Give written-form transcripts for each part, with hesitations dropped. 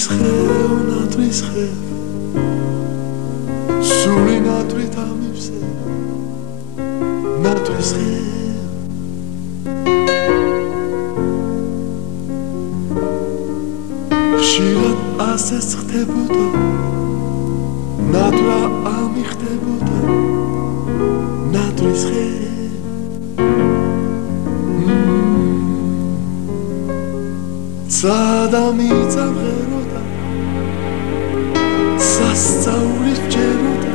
ნატრის ხე სული ნატრით ამივსე ნატრის ხე ხშირად ასეც ხდებოდა ნატრა ამიხდებოდა ნატრის ხე სადამიწა მღეროდა სასწაულის ჯეროდა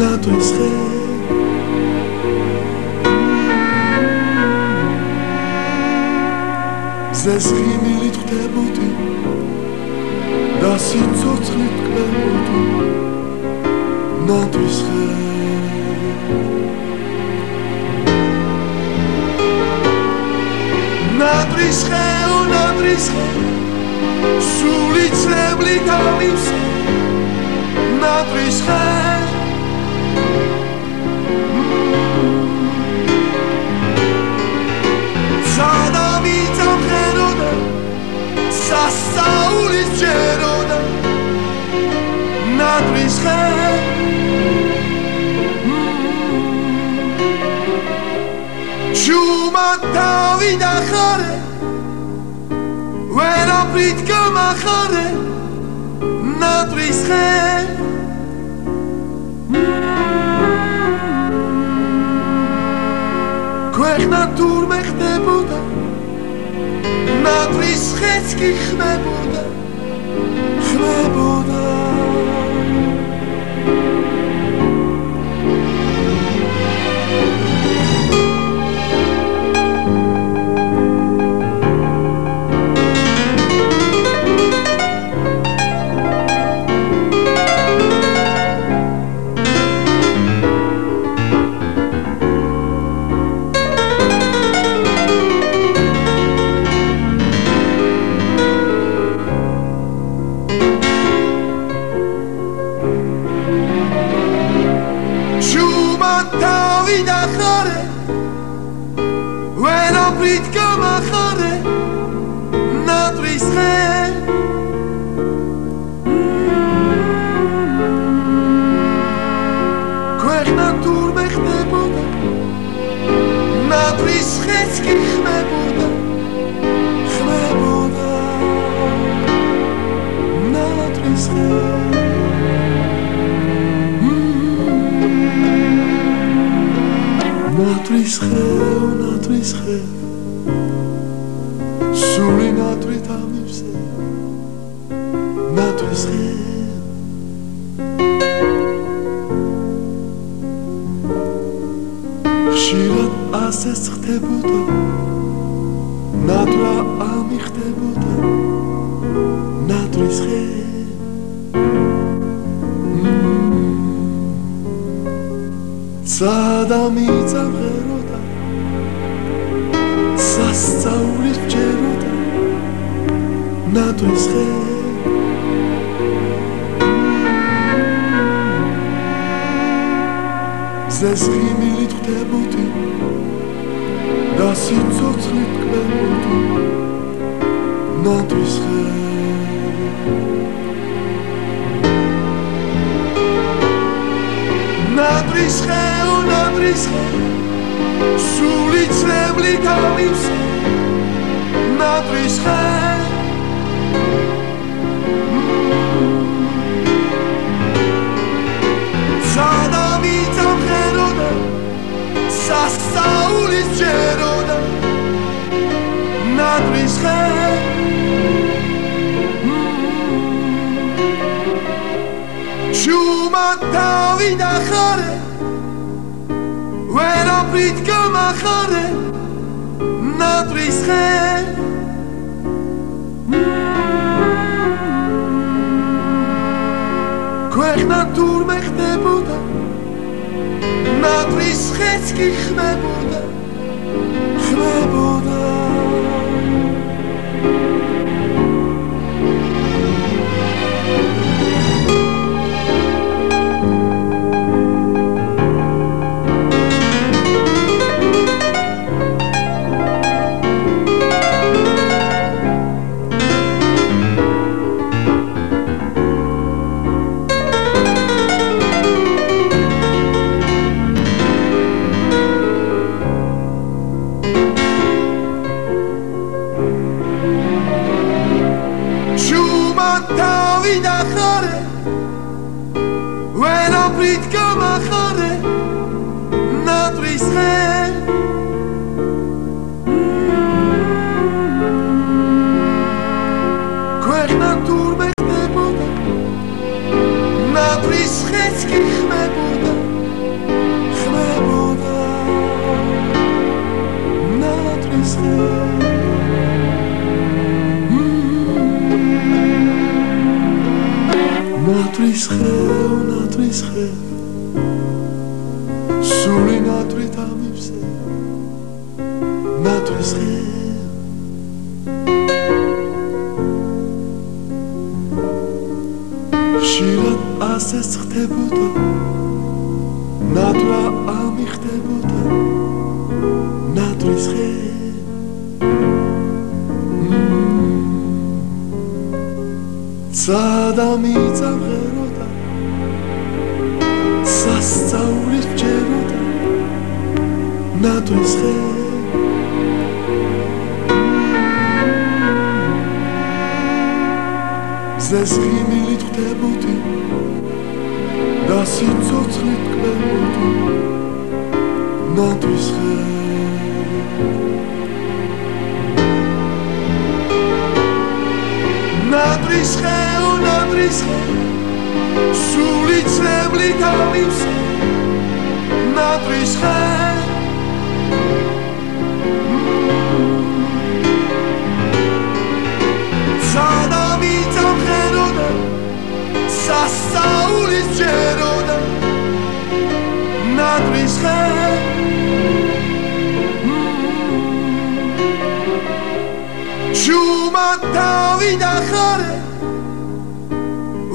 ნატრის ხე ზესხინილით ხდებოდი და სიცოცხლით კვებოდი ნატრის ხე ნატრის ხე ნატრის ხე სული წლებით ამივსე ნატრის ხე სადამიწა მღეროდა სასწაულის ჯეროდა ნატრის ხე ჩუმად დავიდახარე ვერაფრით გამახარე ნატრის ხე ქვეყნა თურმე ხდებოდა ნატრის ხეც კი ხმებოდა დავიდახარე ვერაფრით გამახარე ნატრის ხე ქვეყნა თურმე ხდებოდა ნატრის ხეც კი ხმებოდა ნატრის ხე ნატრის ხე სული ნატრით ამივსე ნატრის ხე ხშირად ასეც ხდებოდა ნატრა ამიხდებოდა ნატრის ხე სადამიწა მღეროდა სასწაულის ჯეროდა ნატრის ხე ზესხინილით ხდებოდი და სიცოცხლით კვებოდი ნატრის ხე ნატრის ხე ნატრის ხე სული წლებით ამივსე ნატრის ხე სადამიწა მღეროდა სასწაულის ჯეროდა ნატრის ხე ჩუმად დავიდახარე ვერაფრით გამახარე ნატრის ხე ქვეყნა თურმე ხდებოდა ნატრის ხეც კი ხმებოდა ნატრის ხეო ნატრის ხე სული ნატრით ამივსე ნატრის ხე ხშირად ასეც ხდებოდა ნატრა ამიხდებოდა ნატრის ხე სადამიწამღეროდა სასწაულის ჯეროდა ნატრის ხე ზესხინილით ხდებოდი და სიცოცხლით კვებოდი ნატრის ხე ნატრის ხეო ნატრის ხე სული წრებლით ამივსე ნატრის ხე სადამიწამღეროდა სასწაულის ჯეროდა ნატრის ხე შუმა თავი დახარე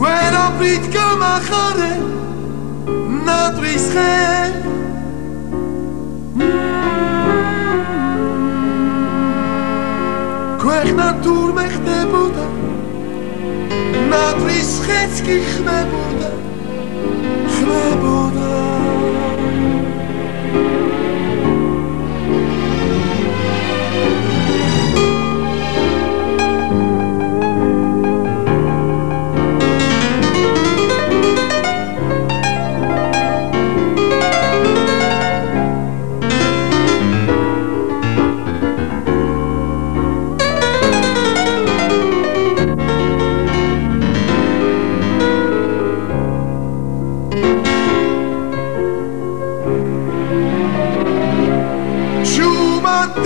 ვერაფრით გამახარე ნატრის ხე ქვეყნა თურმე ხდებოდა ნატრის ხეც კი ხმებოდა ხმებოდა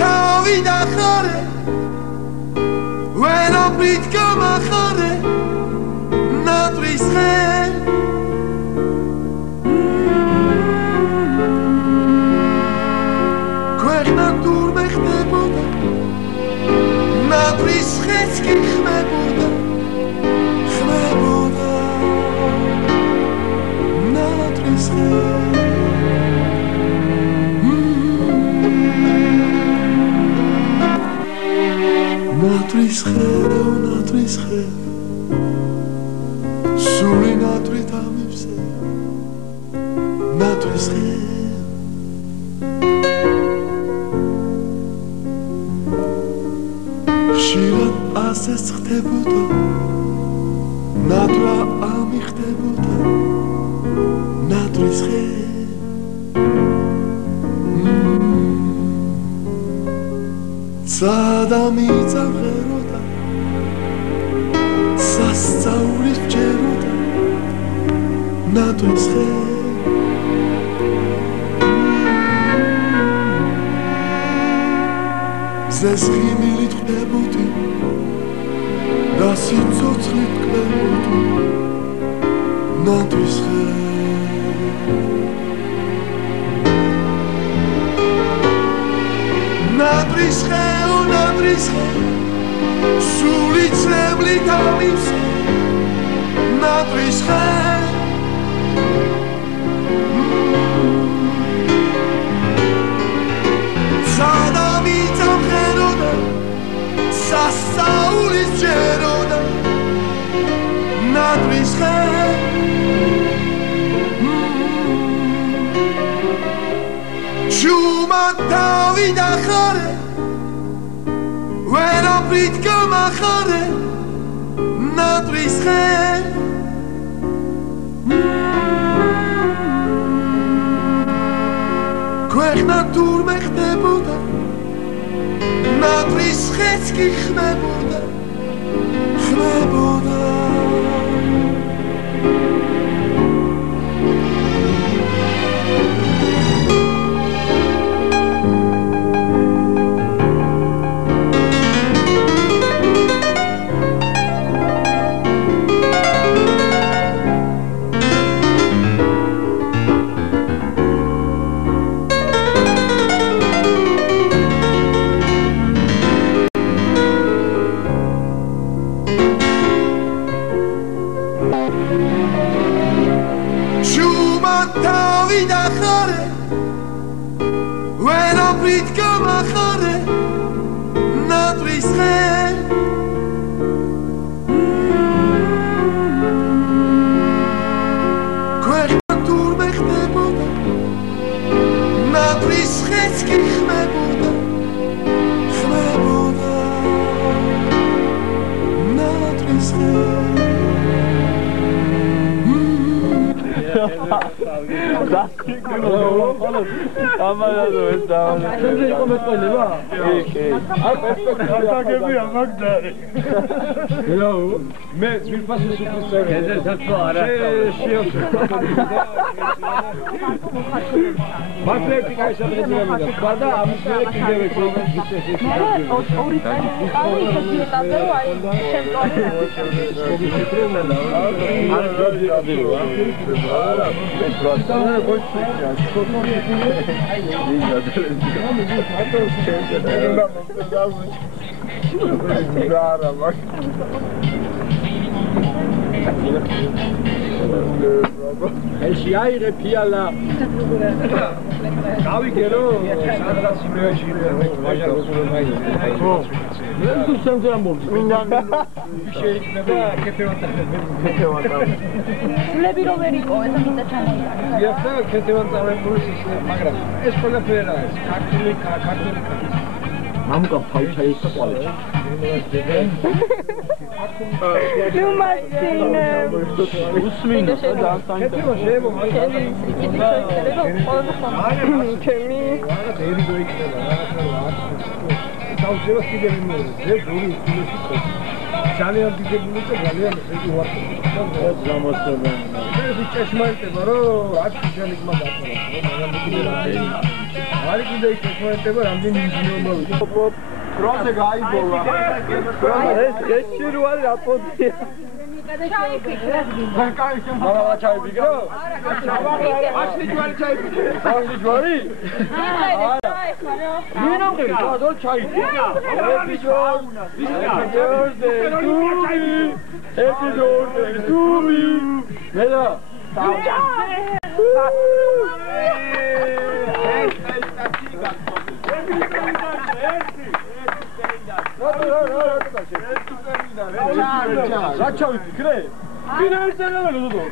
თავი დახარე ვერაფრით გამახარე ნატრის ხე ქვეყნა თურმე ხდებოდა ნატრის ხეც კი ხმებოდა ხმებოდა ნატრის ხე ნატრის ხეო ნატრის ხე სული ნატრით ამივსე ნატრის ხე ხშირად ასეც ხდებოდა ნატრა ამიხდებოდა ნატრის ხე სადამიწამღეროდა სასწაულის ჯეროდა ნატრის ხე ზესხინილით ხდებოდი და სიცოცხლით კვებოდი ნატრის ხე ნატრის ხეო ნატრის ხე სული წრებლით ამივსე ნატრის ხე სადამიწამღეროდა სასწაულის ჯეროდა ნატრის ხე შუმა თავი დახარე ვერაფრით გამახარე ნატრის ხე ქვეყნა თურმე ხდებოდა ნატრის ხეც კი ხმებოდა ხმებოდა ხარე ვერაფრით გამახარე ნატრის ხე ქვეყნა თურმე ხდებოდა ნატრის ხეც კი ხმებოდა ნატრის ხე Eșiaire piala. Cavi che no, sandra si meci, vaja rozumiem mai. Tu sem za mom. Mindan. Şey nebe ketevantar. Lebi roveriko, eta minte channel. Yefta ketevantar polisis magra. Es cola fera, kartuli. Mamka paucha isa quality. Nu Martine. Usmin. Keteva shemo. Kemi. Tavsiye gidelim. Ne doğru ძალიან დიდებული და ძალიან ესე ვარ. ეს გამოსწორდა. ეს ჭეშმარიტება რომ აქ შეიძლება გაკეთო, მაგრამ კიდე რა არის კიდე ჭეშმარიტება რამდენი ინჟინერი მოვიდა. პროზე გაიბოლა. ეს შირუარი აპოდია. მამალა ჩაიბიგო? აშლი ჯვარი ჩაიბიგო. აშლი ჯვარი? მინამდე გადო ჩაიბიგა. ეპიზოდები თუმი. მედა. რა ჩავიფიქრე? ვინ არის წელებელი დუდო?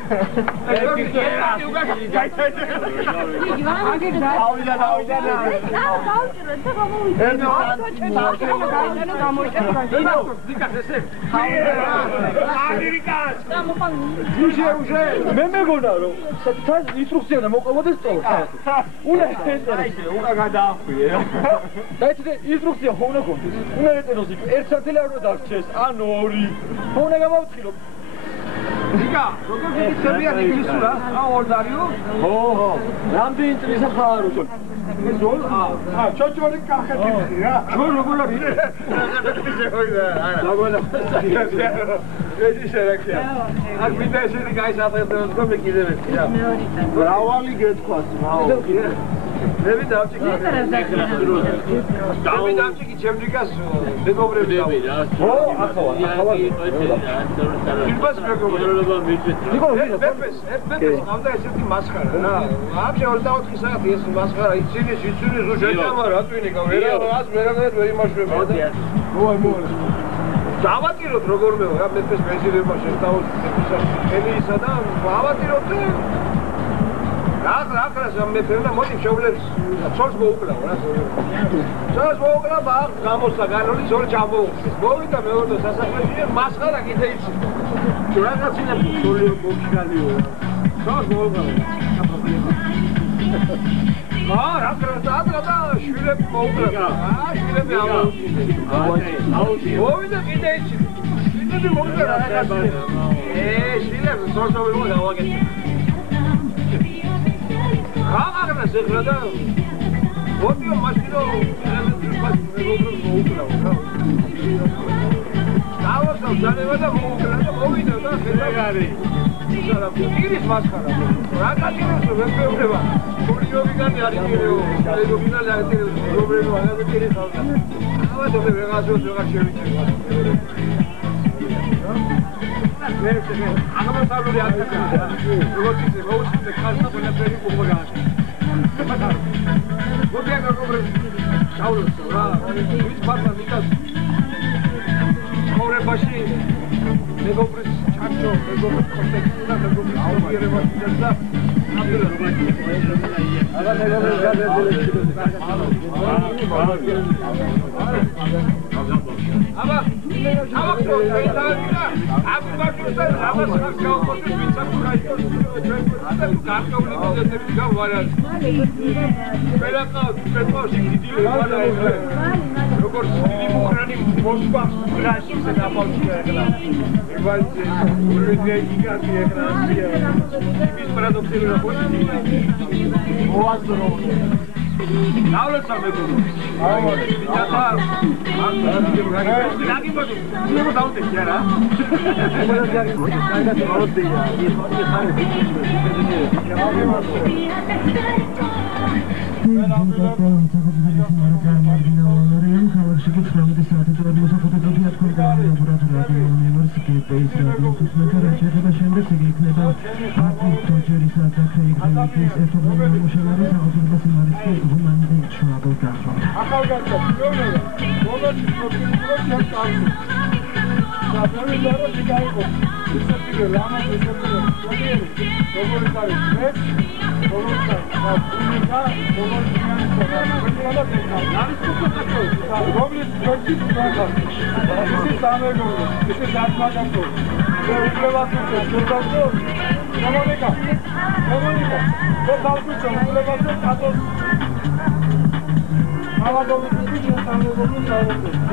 მე მეგონა რომ თან ინსტრუქცია და მოყოლოდეს სწორად. უნდა ეწერო, უნდა გადაახვიე. დაიცი ინსტრუქცია ხო უნდა გქონდეს. უნდა ეწეროს იქ 1 საათელი არ უნდა დარჩეს, ან 2. ხო უნდა გამოვთხილო. Ика, როგორ გიქცებია ინგლისურა? ორ დარიო? ხო. რამდენი წლისა ხარ უწოდ? ზოლ? ჩოჩორი კახეთი რა. ჩო როგორ არის? დაგონა. ეს ის ერაქია. აქ მინდა ესეთი გაისახებდეს გომე კიდევ ერთი რა. მრავალი გეთქვას, მრავალი. მე დავჭიქი. დავჭიქი ჩემდიკას მეგობრები. ხო, ახლა. Filmas მეგობრებო მიჭეთ. მეფეს ამდა ესეთი მასხარა რა. ამჟე 24 საათი ეს მასხარა იცინი ზუჟეტამა რა ტვინიკა ვერას ვერანაირად ვერ იმაშვება. მოი. დავატიროთ როგორმეო რა მეფეს პრეზიდენტმა შეთავაზა ელისა და დავატიროთ რა მეფე და მოდი შევლებს ცოლს მოუკლავ რა. ცოლს მოუკლავ გამოსა განული ცოლ ჩამოუხდეს. მოვიდა მეორე სასახლეში მასხარა კიდე იცი. რაღაცინა ცოლი მოგიგალიო. ცოლს მოუკლავ. რა და შვილები მოუკლავ. შვილები აუჩი. მოვიდა კიდე იცი. შვილები მოუკლავ რაღაცა. შვილები ცოლს მოვიდა Kāpēc es redzu? Otru mašīnu Tāvās tam zanevada movida da fedagari. Iris maskara. Rākātīnes vepeugreba. Koriogigani არის კიდევ. კალედოგინალი არის კიდევ. პრობლემა არის კიდევ. ავადო მე ვეღაცოს ვეღარ შევიჭერა. აღმოსავლური აფრიკა როგორც ისე მოუწოდე ხალხს ყველაფერი უყურებდა. მოდი მეგობრებო შავლოთ რა ვის ფარმა მიტას ცხოვრებაში მეგობრის ჩარჩო მეგობრის კონტექსტი და მეგობრის აუღერებაში და აბა მეგობრებს გადაძილეთ აბა Now let's have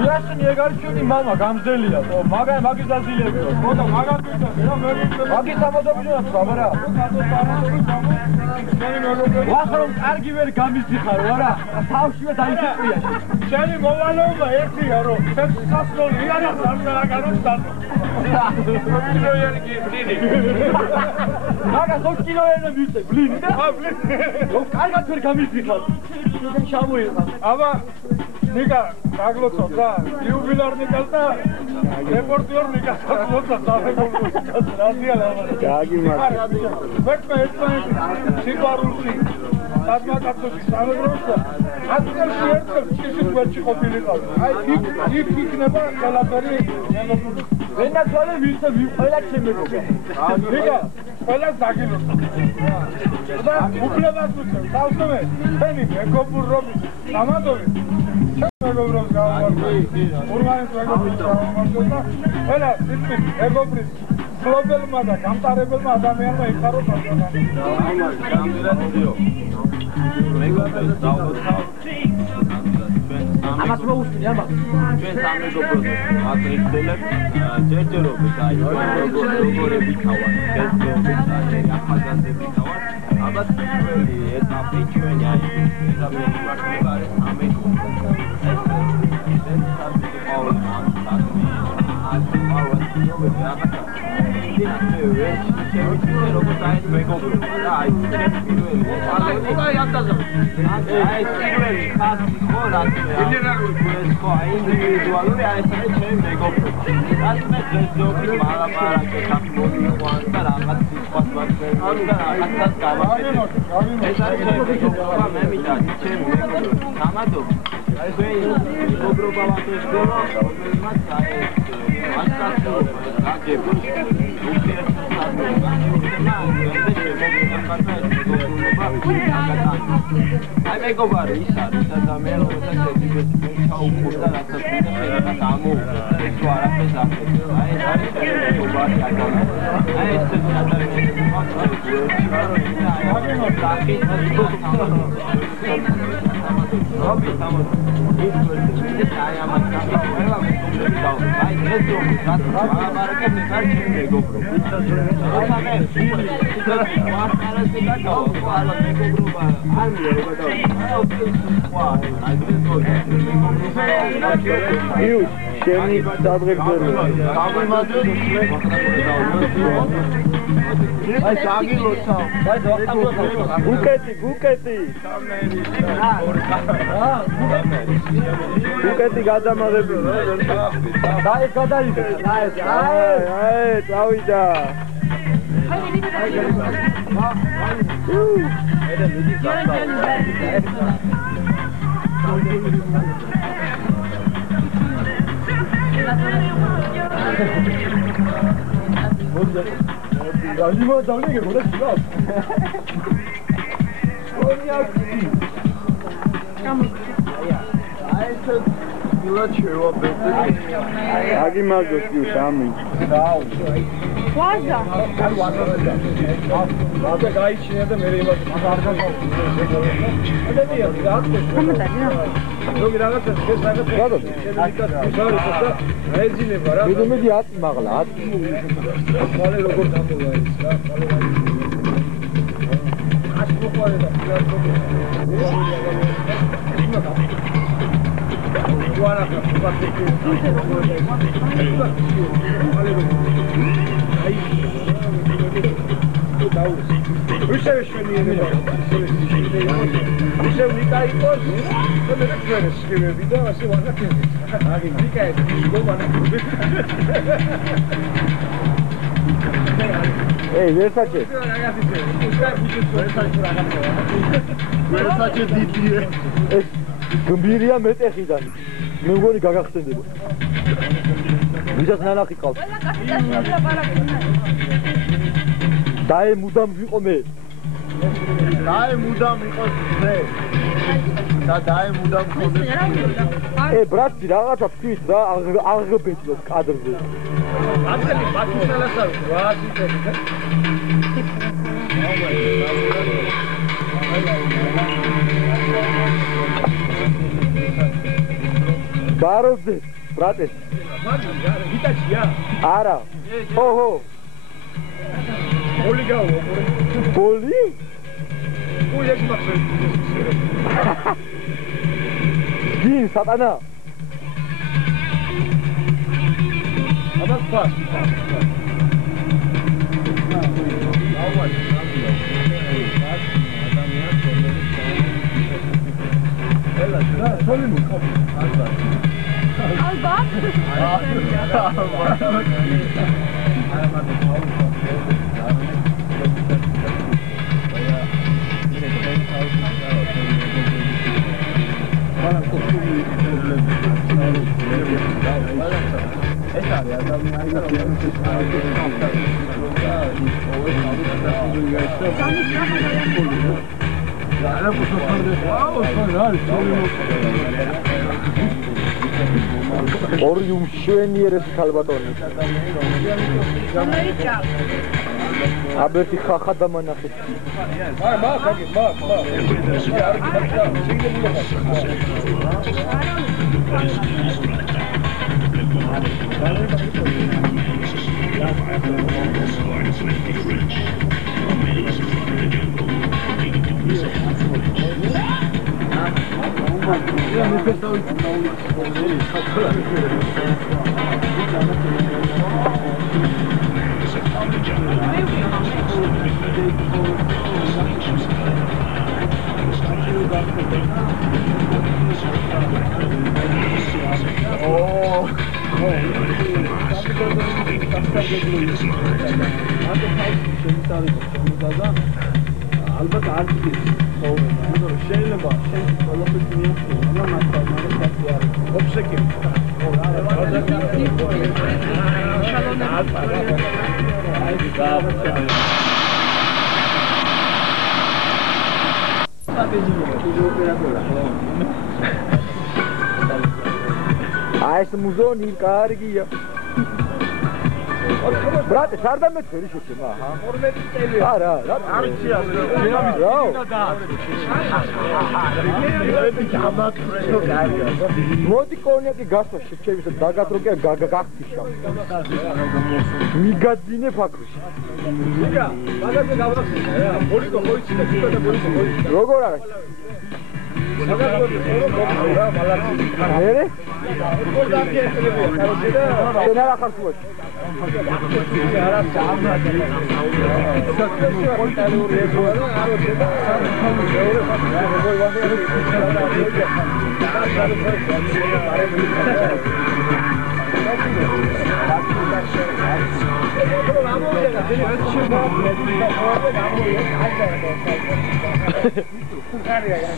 Iașini e garciuni mama, gamzelia. O magis dazilebi. O da magis samodobijuna tkabara. Ვახრომ კარგი ვერ გამისიხარ, ვარა. თავშივე დაიწია. შენი მოვალეობა ერთია, რომ საცნოლი არა სამაგანოს დადო. კილოიანი გიბლინი. მაგა 2 კილოიანი მივწე, ბლინი და? ბლინი. რომ კარგად ვერ გამისიხარ. შენ ჩამოიღა. აბა ნიკა, დაგლოცო და იუბილარნიკას და რეპორტიორნიკას მოწა სამეგობროს რადიალ ამას. გაგიმარ. ვერტმა ესპანეთი სიყვარულში სადმაკაცოში სამეგროს და ათგელში ერთხელ შიშის ვერჩი ყოფილიყავ. აი იქ იქნება ყველაფერი მეგობროს. ვენაცვალე ვინც ყველა შემეგობრა. ნიკა, ყველა დაგილოცო. და უფლებას უწევ, თავსოვე, ჩემი მეგობრობი, სამადოვი. მეგობრობს გავამართე. ურმანის მეგობრობს გავამართე და ყველა სიტყვის მეგობრის გლობალმა და გამტარებელმა ადამიანმა იხარო საზოგადოება. გამირაციო. მეგობრებს დავუთავ. ამას მოუსწრია ამას. ჩვენ სამეგობროს აკრიტელებ ჯერჯერობით აი როგორი ვიქავარ. ჯერჯერობით აი ახალგაზრდები ვიქავარ. აბა პირველი ეტაპი ჩვენი აი ეტაპი ვარ სამეგობროს. I may go about it, I mean, Guketi გადამაღები. დაი გადაიდე. აი, წავიდა. Agi magos you sami. Waza. Აბა გაიჩინა და მე იმას არ გაგავ. ადამიანი გააკეთე. როგორ რაღაცა ეს რაღაცა. გადადი. და რეჟიმება რა. მე 10 მაღლა 10. ხალე როგორ დამოვა ეს რა. აშ მოყოლე და Guarda, Hey, Versace. Versace დიდია. ეს გმირია მეტეხიდან. მე მგონი გაგახსენდება. ვისაც ნანახი ყავს. დაე მუდამ ვიყო მე. დაე მუდამ იყოს მე. და დაე მუდამ ხოდეს. ბრატი რაღაცა თქვით რა, აღგებეთლოს კადრზე. აცელი პაკისტანასა რა იცით? ბაროზე, ბრატეს. გიტაჩია? არა. ოჰო. ბოლი გავა. ბოლი? ой, ეს მახსოვს. გინ სატანა. აბა ფას. ორი უმშვენიერესი ქალბატონი. აბერტი ხახა დამანახეთ. ალბათ არ გიქის. შეიძლება ყველაფერს მიიღო, მაგრამ მასთან არ ოფსეკი. აი ეს მუზონი კარგია. ბრატ, სარდამე თვერი შეჭება, აჰა. 12 წელი. არა, რა. არჩია. მოდი კონიაკი გასვა შეჭების და დაგატროკე გაგახტიშა. მიგაძინე ფაქრში. იგა, მაგაზე გავახსენე რა. ბოლიკო ხოიცი და თვითონ ბოლიკო ხოიცი. როგორ არის? მაგაზე რა მალაცი. მერე? როგორ დაგიერთებია, კაროჩე და შენ არა ხარ სულაში. არა საამადა.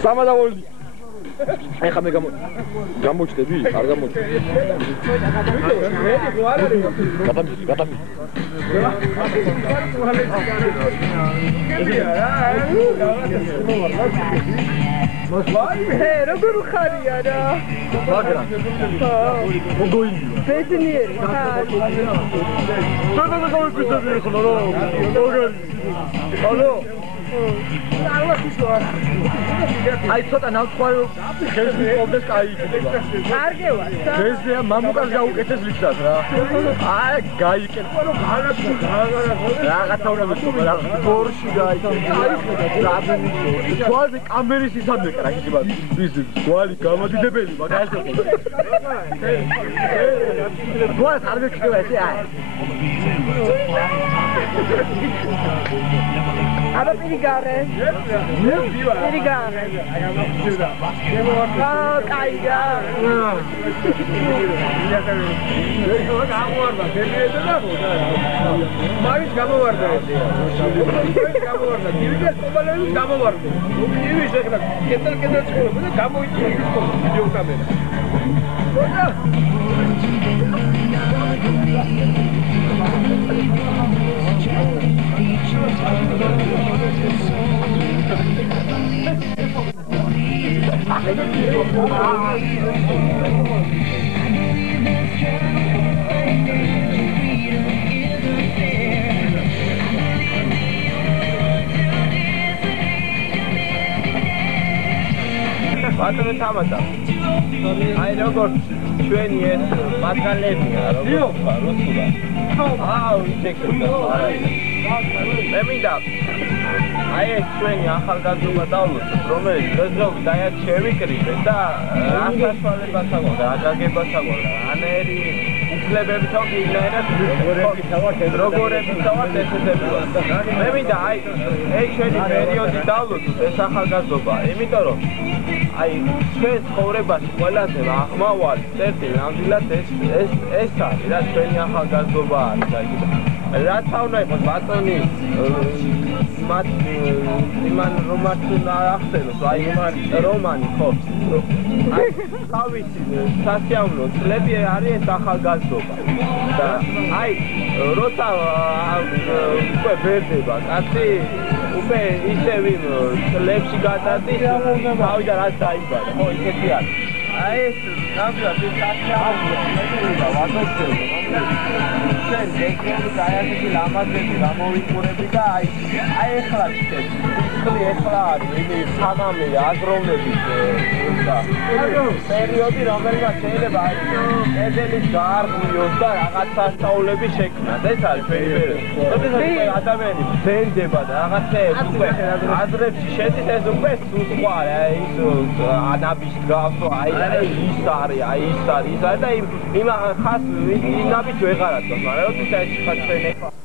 სამადაოლი ეხა მე გამოჩდები? არ გამოჩდები. გადამი. ჰე, როგორ ხარია რა? მაგრამ მოგოინდია. ბედნიერი ხარ. შენ გავიფიცები ხოლმე რა. როგორ? ალო? აი ცოტა ნავთვალ ხელს მიყავდეს კაი იქნება. კარგი ვარ. დღესია მამუკას გაუკეთეს ლიქსაც რა. აი გაიკეთე. რაღაცა უნდა მეთქვა რა. გორში გაიკეთე. თვალზე კამერის ისამე კრა იქნება. ის თვალი გამოდიდებელი მაგალითად. თვალს არ მეკითხება ესე აი. აბა პირიგარე. პირიგარე. კაია. მავის გამოვარდა ესე. გამოვარდა. დივიდენდ კომპანიების გამოვარდა. ის ეხლა კეთილ ცხოვრობა და გამოიწვია ვიდეო კამერა. ბატონო თამაშა. აი როგორც ჩვენი ეს მათგალებია როგორც რუსულად. აუ ისეკდა. მე მინდა აი ეს ჩვენი ახალგაზრდა დავლოცოთ, რომელიც დღესდღეობით დაიათ შევიკრიბეთ და რა საშუალებაც აქვს და რა გაგებას აქვს და ანერი უფლებებით აქვს ინერად როგორები თავად ესეთები ვარ. მე მინდა აი ეს ჩვენი პერიოდი დავლოცოთ ეს ახალგაზრდა, იმიტომ რომ აი ჩვენ ცხოვრებაში ყველაზე აღმავალი წერტილი ნამდვილად ეს არის რა ჩვენი ახალგაზრდა არის აი რაც უნდა იყოს ბატონი მათ იმან რომაც ახსენოს აი რომანი ხო აი თავისი სასიამოვნო წლები არის ეს ახალგაზრდობა და აი როცა უკვე ბერდება კაცი უკვე ისევ იმ წლებში გადადის თავიდან რაც დაიბადა ხო ისეთი არის აი ეს ნამდვილად ეს სასიამოვნო და ვადოცები ჩვენ გეკრები დაიასეთი ლამაზები გამოვიყურები და აი ეხლა ჩქეთ ისხლი ეხლა არის იმი სანამი აზროვნების და პერიოდი რომელმაც შეიძლება აი კედელის გაარღვიოს და რაღაც სასწაულები შექმნას ეს არის ჩვენი პერიოდი როდესაც ადამიანი ბენდება და რაღაცეებს უკვე აზრებში შედის ეს უკვე სხვა აი ის ანაბის გასო აი ის არის და იმ ხას ინაბის ვეღარაც მაგრამ როდესაც ხა ჩვენ ეხლა